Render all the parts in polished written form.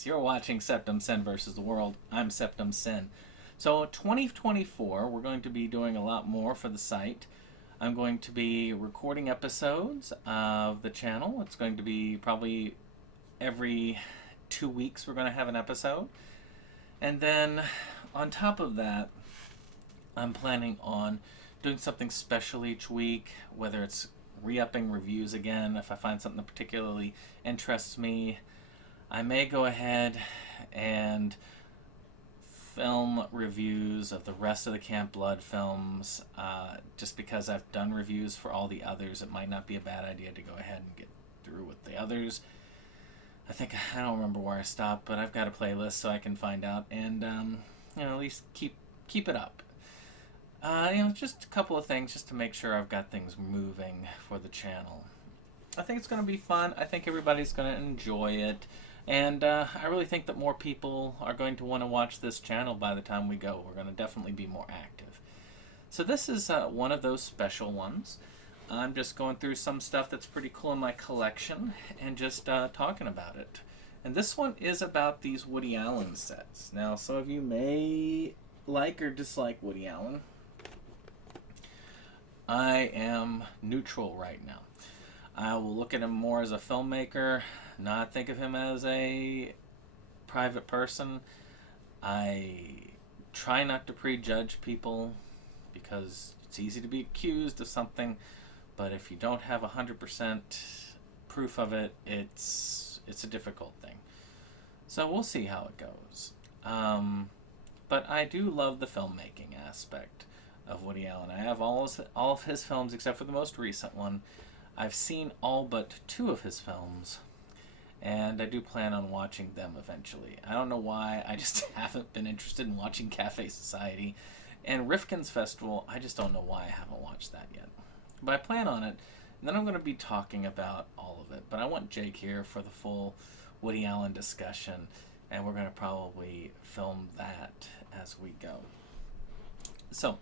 friends. You're watching SeptumSin versus the world. I'm SeptumSin. So 2024, we're going to be doing a lot more for the site. I'm going to be recording episodes of the channel. It's going to be probably every 2 weeks we're going to have an episode. And then on top of that, I'm planning on doing something special each week, whether it's re-upping reviews again. If I find something that particularly interests me, I may go ahead and film reviews of the rest of the Camp Blood films. Just because I've done reviews for all the others, it might not be a bad idea to go ahead and get through with the others. I don't remember where I stopped, but I've got a playlist so I can find out and at least keep it up. Just a couple of things just to make sure I've got things moving for the channel. I think it's going to be fun. I think everybody's going to enjoy it. And I really think that more people are going to want to watch this channel by the time we go. We're going to definitely be more active. So this is one of those special ones. I'm just going through some stuff that's pretty cool in my collection and just talking about it. And this one is about these Woody Allen sets. Now, some of you may like or dislike Woody Allen. I am neutral right now. I will look at him more as a filmmaker, not think of him as a private person. I try not to prejudge people because it's easy to be accused of something, but if you don't have 100% proof of it, it's a difficult thing. So we'll see how it goes. But I do love the filmmaking aspect of Woody Allen. I have all of his films except for the most recent one. I've seen all but 2 of his films, and I do plan on watching them eventually. I don't know why, I just haven't been interested in watching Cafe Society. And Rifkin's Festival, I just don't know why I haven't watched that yet. But I plan on it, and then I'm going to be talking about all of it. But I want Jake here for the full Woody Allen discussion, and we're going to probably film that as we go. So,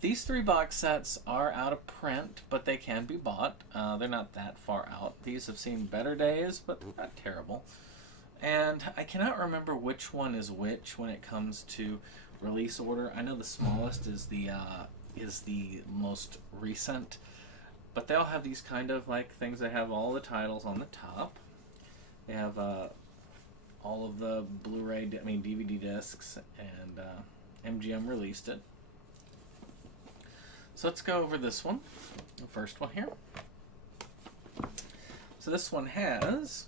these 3 box sets are out of print, but they can be bought. They're not that far out. These have seen better days, but they're not terrible. And I cannot remember which one is which when it comes to release order. I know the smallest is the most recent, but they all have these kind of like things. They have all the titles on the top. They have all of the DVD discs, and MGM released it. So let's go over this one, the first one here. So this one has,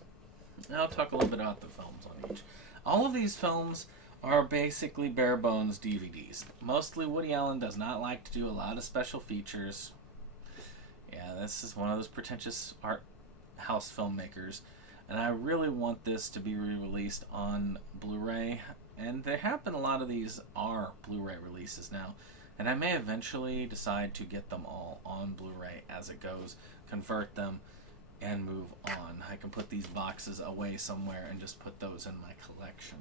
I'll talk a little bit about the films on each. All of these films are basically bare bones DVDs. Mostly Woody Allen does not like to do a lot of special features. Yeah, this is one of those pretentious art house filmmakers. And I really want this to be re-released on Blu-ray. And there have been a lot of these are Blu-ray releases now. And I may eventually decide to get them all on Blu-ray as it goes, convert them, and move on. I can put these boxes away somewhere and just put those in my collection.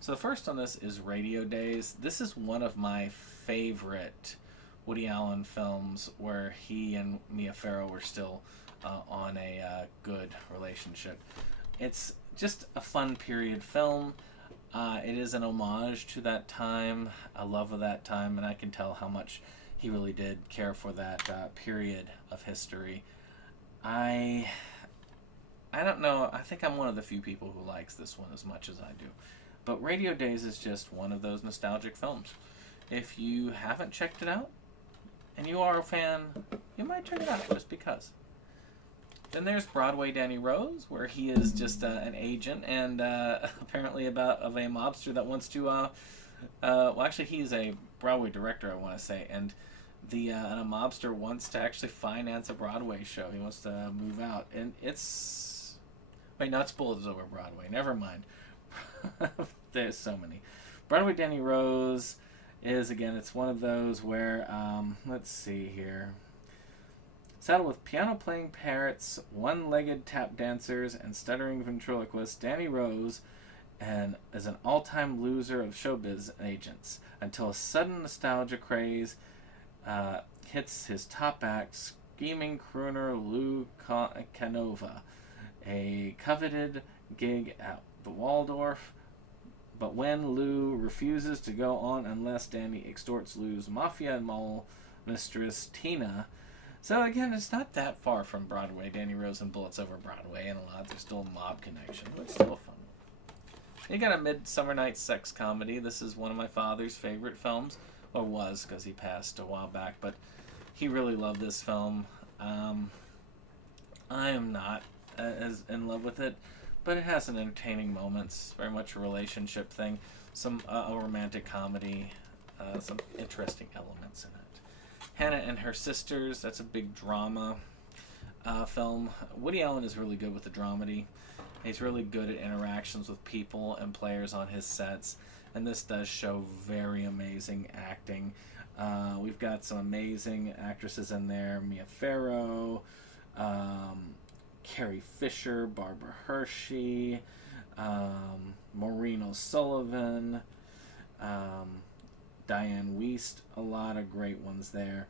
So the first on this is Radio Days. This is one of my favorite Woody Allen films where he and Mia Farrow were still on a good relationship. It's just a fun period film. It is an homage to that time, a love of that time, and I can tell how much he really did care for that period of history. I don't know, I think I'm one of the few people who likes this one as much as I do. But Radio Days is just one of those nostalgic films. If you haven't checked it out, and you are a fan, you might check it out just because. Then there's Broadway Danny Rose, where he is just an agent and apparently of a mobster that wants to, actually he's a Broadway director, I want to say, and a mobster wants to actually finance a Broadway show. He wants to move out, and it's, wait, not Bullets Over Broadway, never mind. There's so many. Broadway Danny Rose is, again, it's one of those where, let's see here. Saddled with piano-playing parrots, one-legged tap dancers, and stuttering ventriloquists, Danny Rose is an all-time loser of showbiz agents until a sudden nostalgia craze hits his top act, scheming crooner Lou Canova, a coveted gig at the Waldorf. But when Lou refuses to go on unless Danny extorts Lou's mafia mole mistress Tina. So again, it's not that far from Broadway. Danny Rose and Bullets Over Broadway, and a lot there's still a mob connection, but still fun. You got a Midsummer Night's Sex comedy. This is one of my father's favorite films, or was, because he passed a while back, but he really loved this film. I am not as in love with it, but it has some entertaining moments. Very much a relationship thing, some a romantic comedy, some interesting elements in it. Hannah and Her Sisters. That's a big drama film. Woody Allen is really good with the dramedy. He's really good at interactions with people and players on his sets, and this does show very amazing acting. We've got some amazing actresses in there: Mia Farrow, Carrie Fisher, Barbara Hershey, Maureen O'Sullivan, Diane Wiest. A lot of great ones there.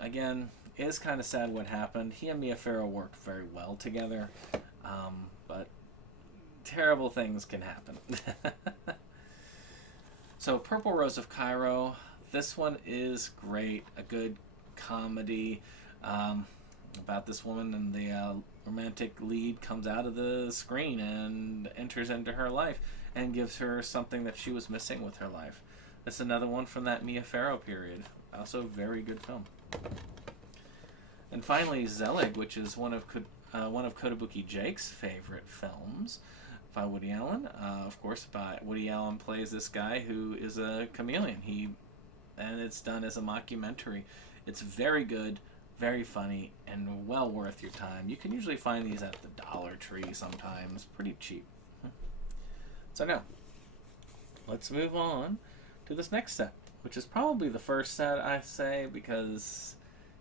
Again, it is kind of sad what happened. He and Mia Farrow worked very well together, but terrible things can happen. So, Purple Rose of Cairo. This one is great. A good comedy about this woman, and the romantic lead comes out of the screen and enters into her life and gives her something that she was missing with her life. It's another one from that Mia Farrow period. Also, very good film. And finally, Zelig, which is one of Kotobuki Jake's favorite films by Woody Allen. Of course, Woody Allen plays this guy who is a chameleon. And it's done as a mockumentary. It's very good, very funny, and well worth your time. You can usually find these at the Dollar Tree sometimes, pretty cheap. So now, let's move on to this next set, which is probably the first set, I say, because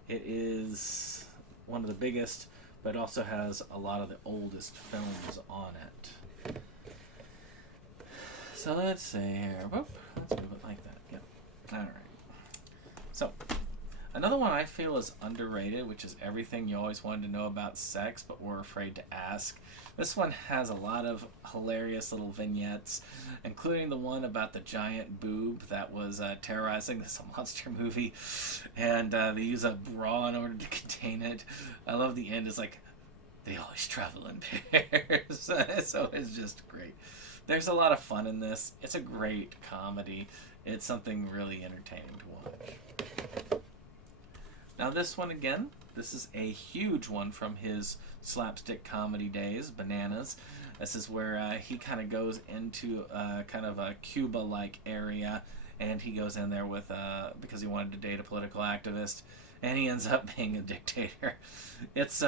it is one of the biggest, but also has a lot of the oldest films on it. So let's see here. Whoop, let's move it like that. Yep. All right. So, another one I feel is underrated, which is Everything You Always Wanted to Know About Sex But Were Afraid to Ask. This one has a lot of hilarious little vignettes, including the one about the giant boob that was terrorizing this monster movie, and they use a bra in order to contain it. I love the end. It's like, they always travel in pairs. So it's just great. There's a lot of fun in this. It's a great comedy. It's something really entertaining to watch. Now this one again, this is a huge one from his slapstick comedy days, Bananas. This is where he kind of goes into kind of a Cuba-like area, and he goes in there with because he wanted to date a political activist, and he ends up being a dictator. It's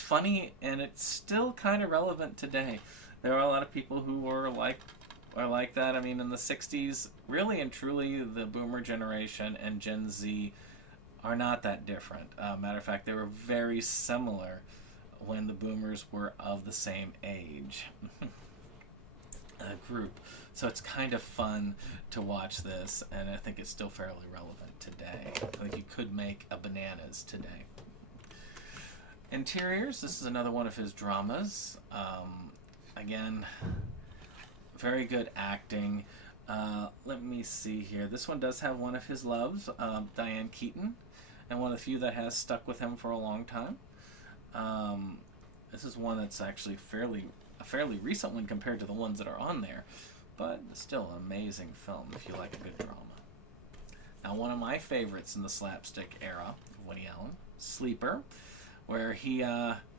funny, and it's still kind of relevant today. There are a lot of people who are like that. I mean, in the 60s, really and truly, the boomer generation and Gen Z are not that different. Matter of fact, they were very similar when the boomers were of the same age group. So it's kind of fun to watch this, and I think it's still fairly relevant today. I think you could make a Bananas today. Interiors, this is another one of his dramas. Again, very good acting. Let me see here. This one does have one of his loves, Diane Keaton, and one of the few that has stuck with him for a long time. This is one that's actually a fairly recent one compared to the ones that are on there, but still an amazing film if you like a good drama. Now, one of my favorites in the slapstick era of Woody Allen, Sleeper, where he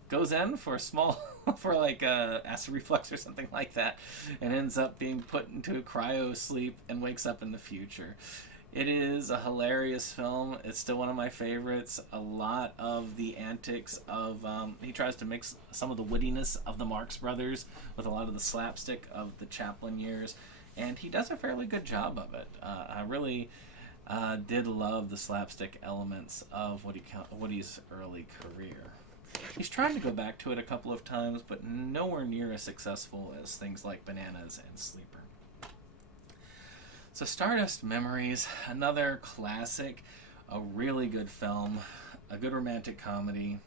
goes in for like acid reflux or something like that, and ends up being put into a cryo sleep and wakes up in the future. It is a hilarious film. It's still one of my favorites. A lot of the antics of he tries to mix some of the wittiness of the Marx Brothers with a lot of the slapstick of the Chaplin years, and he does a fairly good job of it. I really did love the slapstick elements of Woody's early career. He's tried to go back to it a couple of times, but nowhere near as successful as things like Bananas and Sleeper. So Stardust Memories, another classic, a really good film, a good romantic comedy.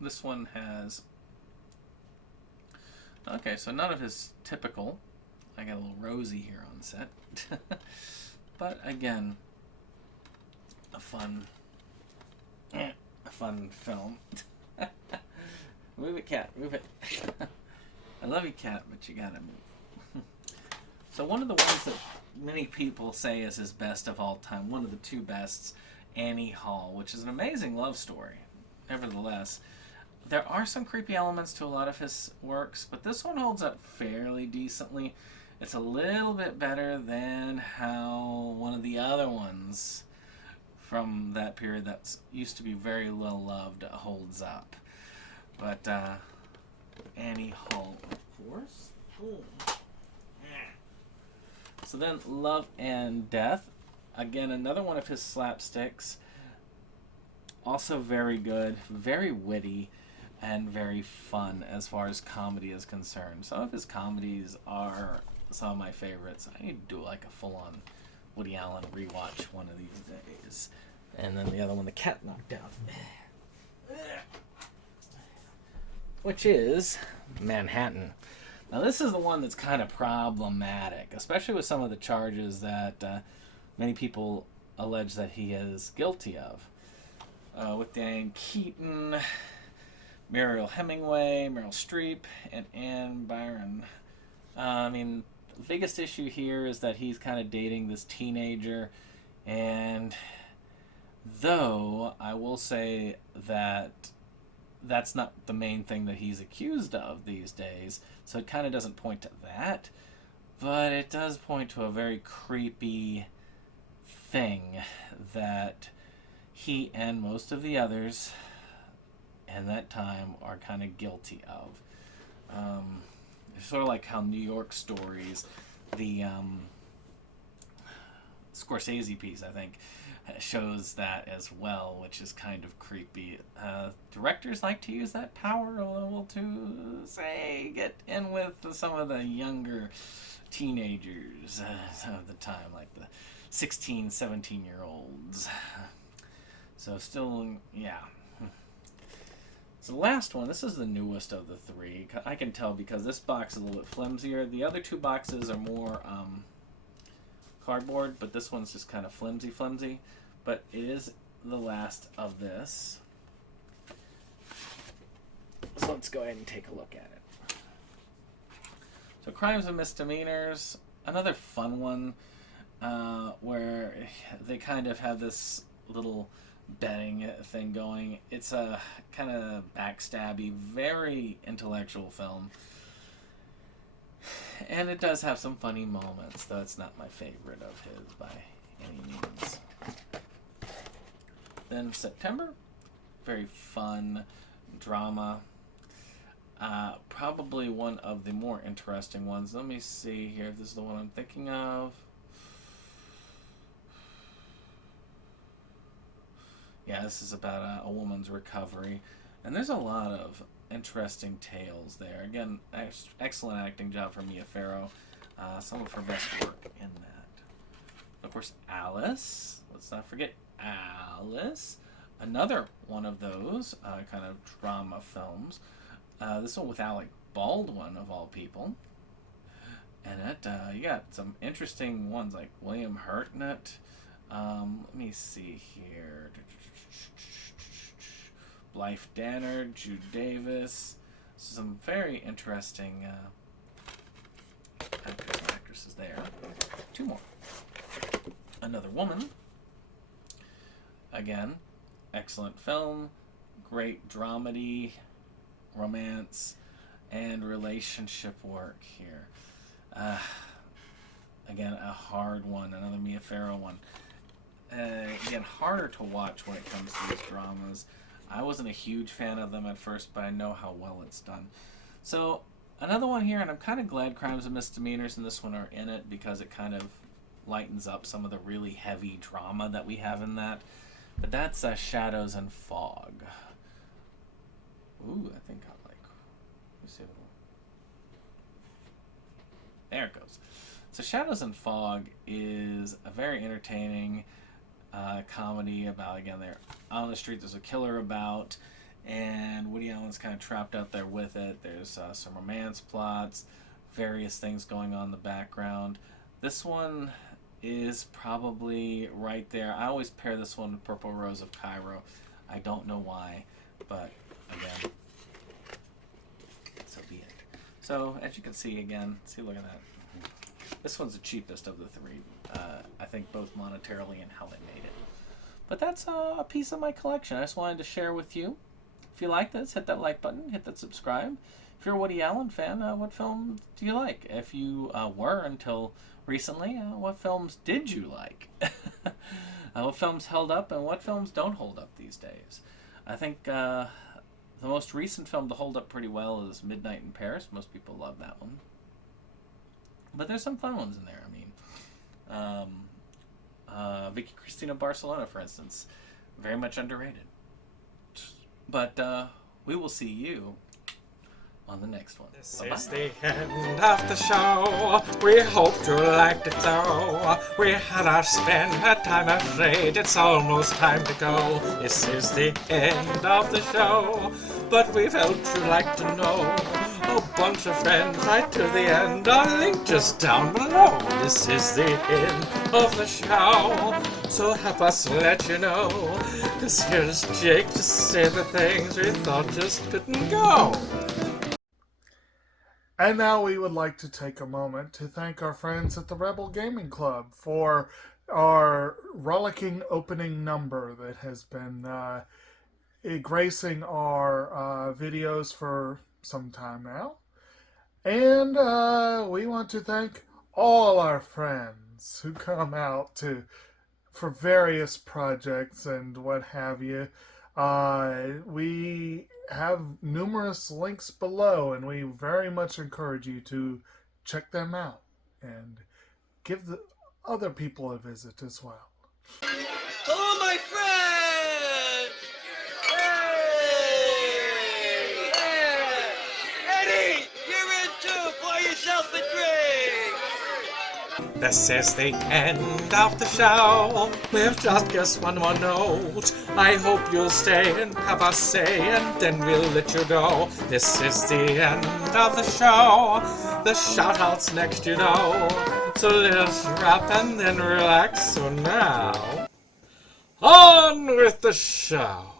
This one has Okay, so none of his typical. I got a little rosy here on set. But again, a fun film. Move it, cat. Move it. I love you, cat, but you gotta move. So one of the ones that many people say is his best of all time, one of the two bests, Annie Hall, which is an amazing love story. Nevertheless, there are some creepy elements to a lot of his works, but this one holds up fairly decently. It's a little bit better than how one of the other ones from that period that used to be very well loved holds up. But Annie Hall, of course. So then Love and Death. Again, another one of his slapsticks. Also very good, very witty, and very fun as far as comedy is concerned. Some of his comedies are some of my favorites. I need to do like a full-on Woody Allen rewatch one of these days. And then the other one, the cat knocked out, which is Manhattan. Now this is the one that's kind of problematic, especially with some of the charges that many people allege that he is guilty of. With Diane Keaton, Mariel Hemingway, Meryl Streep, and Anne Byron. I mean, the biggest issue here is that he's kind of dating this teenager, and though I will say that that's not the main thing that he's accused of these days, so it kind of doesn't point to that, but it does point to a very creepy thing that he and most of the others in that time are kind of guilty of. It's sort of like how New York Stories, the Scorsese piece, I think, shows that as well, which is kind of creepy. Directors like to use that power a little to, say, get in with some of the younger teenagers of the time, like the 16, 17-year-olds. So still, yeah. So the last one, this is the newest of the three. I can tell because this box is a little bit flimsier. The other two boxes are more cardboard, but this one's just kind of flimsy. But it is the last of this. So let's go ahead and take a look at it. So Crimes and Misdemeanors, another fun one where they kind of have this little betting thing going. It's a kind of backstabby, very intellectual film. And it does have some funny moments, though it's not my favorite of his by any means. Then September, very fun drama. Probably one of the more interesting ones. Let me see here if this is the one I'm thinking of. Yeah, this is about a woman's recovery. And there's a lot of interesting tales there. Again, excellent acting job from Mia Farrow. Some of her best work in that. Of course, Alice. Let's not forget Alice. Another one of those kind of drama films. This one with Alec Baldwin, of all people. And you got some interesting ones like William Hurt in it. Let me see here. Blythe Danner, Jude Davis. Some very interesting actors and actresses there. Two more. Another Woman. Again, excellent film. Great dramedy, romance, and relationship work here. Again, a hard one. Another Mia Farrow one. Again, harder to watch when it comes to these dramas. I wasn't a huge fan of them at first, but I know how well it's done. So, another one here, and I'm kind of glad Crimes and Misdemeanors and this one are in it because it kind of lightens up some of the really heavy drama that we have in that. But that's Shadows and Fog. Ooh, I think I like... Let me see. There it goes. So Shadows and Fog is a very entertaining comedy about, again, they're on the street, there's a killer about, and Woody Allen's kind of trapped out there with it. There's some romance plots, various things going on in the background. This one is probably right there. I always pair this one with Purple Rose of Cairo. I don't know why, but again, so be it. So as you can see again, look at that. This one's the cheapest of the three. I think both monetarily and how they made it. But that's a piece of my collection. I just wanted to share with you. If you like this, hit that like button, hit that subscribe. If you're a Woody Allen fan, what film do you like? If you were until recently, what films did you like? What films held up and what films don't hold up these days? I think the most recent film to hold up pretty well is Midnight in Paris. Most people love that one. But there's some fun ones in there. I mean, Vicky Cristina Barcelona, for instance, very much underrated. But we will see you on the next one. This Bye-bye. is the end of the show. We hope you liked it though. We had our spend at time afraid. It's almost time to go. This is the end of the show. But we felt you'd like to know. A bunch of friends right to the end. Our link just down below. This is the end of the show. So help us let you know. 'Cause here's Jake to say the things we thought just couldn't go. And now we would like to take a moment to thank our friends at the Rebel Gaming Club for our rollicking opening number that has been gracing our videos for some time now. And we want to thank all our friends who come out for various projects and what have you. We have numerous links below, and we very much encourage you to check them out and give the other people a visit as well. Hello, my friends! Hey! Eddie, you're in too! Pour yourself a drink! This is the end of the show. We've just one more note. I hope you'll stay and have a say, and then we'll let you go. This is the end of the show. The shout-out's next, you know. So let's wrap and then relax. So now, on with the show.